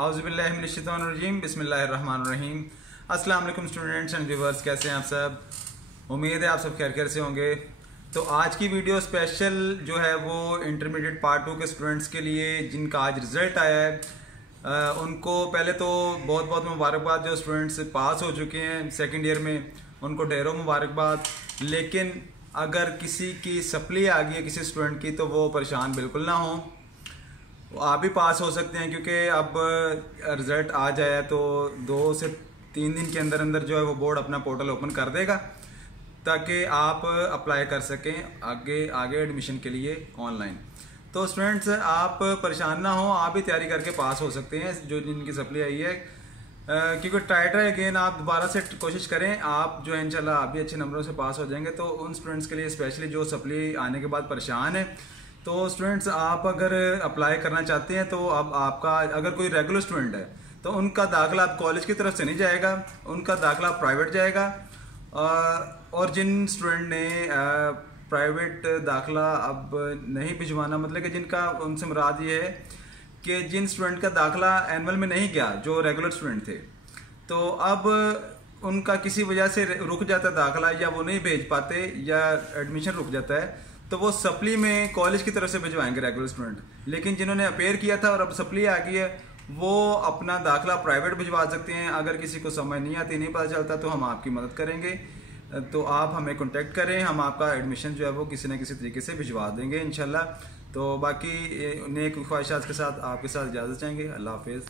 औज़ुबिल्लाहिमिनश्शैतानिर्रजीम बिस्मिल्लाहिर्रहमानिर्रहीम। अस्सलाम वालेकुम स्टूडेंट्स एंड व्यूअर्स, कैसे हैं आप सब? उम्मीद है आप सब खैर से होंगे। तो आज की वीडियो स्पेशल जो है वो इंटरमीडिएट पार्ट 2 के स्टूडेंट्स के लिए जिनका आज रिज़ल्ट आया है, उनको पहले तो बहुत बहुत मुबारकबाद। जो स्टूडेंट्स पास हो चुके हैं सेकेंड ईयर में उनको ढेरों मुबारकबाद। लेकिन अगर किसी की सप्ली आ गई है किसी स्टूडेंट की, तो वो परेशान बिल्कुल ना हो, आप भी पास हो सकते हैं। क्योंकि अब रिज़ल्ट आ जाए तो 2 से 3 दिन के अंदर अंदर जो है वो बोर्ड अपना पोर्टल ओपन कर देगा ताकि आप अप्लाई कर सकें आगे एडमिशन के लिए ऑनलाइन। तो स्टूडेंट्स, आप परेशान ना हो, आप भी तैयारी करके पास हो सकते हैं जो जिनकी सप्ली आई है। क्योंकि ट्राई अगेन आप दोबारा से कोशिश करें, आप जो है इंशाल्लाह आप भी अच्छे नंबरों से पास हो जाएंगे। तो उन स्टूडेंट्स के लिए स्पेशली जो सप्ली आने के बाद परेशान है, तो स्टूडेंट्स आप अगर अप्लाई करना चाहते हैं तो अब आपका अगर कोई रेगुलर स्टूडेंट है तो उनका दाखिला आप कॉलेज की तरफ से नहीं जाएगा, उनका दाखिला प्राइवेट जाएगा। और जिन स्टूडेंट ने प्राइवेट दाखिला अब नहीं भिजवाना, मतलब कि जिनका, उनसे मुराद ये है कि जिन स्टूडेंट का दाखिला एनुअल में नहीं गया, जो रेगुलर स्टूडेंट थे, तो अब उनका किसी वजह से रुक जाता है दाखिला, या वो नहीं भेज पाते या एडमिशन रुक जाता है, तो वो सप्ली में कॉलेज की तरफ से भिजवाएंगे रेगुलर स्टूडेंट। लेकिन जिन्होंने अपेयर किया था और अब सप्ली आ गई है, वो अपना दाखिला प्राइवेट भिजवा सकते हैं। अगर किसी को समझ नहीं आती, नहीं पता चलता, तो हम आपकी मदद करेंगे। तो आप हमें कांटेक्ट करें, हम आपका एडमिशन जो है वो किसी न किसी तरीके से भिजवा देंगे इंशाल्लाह। तो बाकी नेक ख्वाहिशात के साथ आपके साथ इजाज़त चाहेंगे। अल्लाह हाफिज़।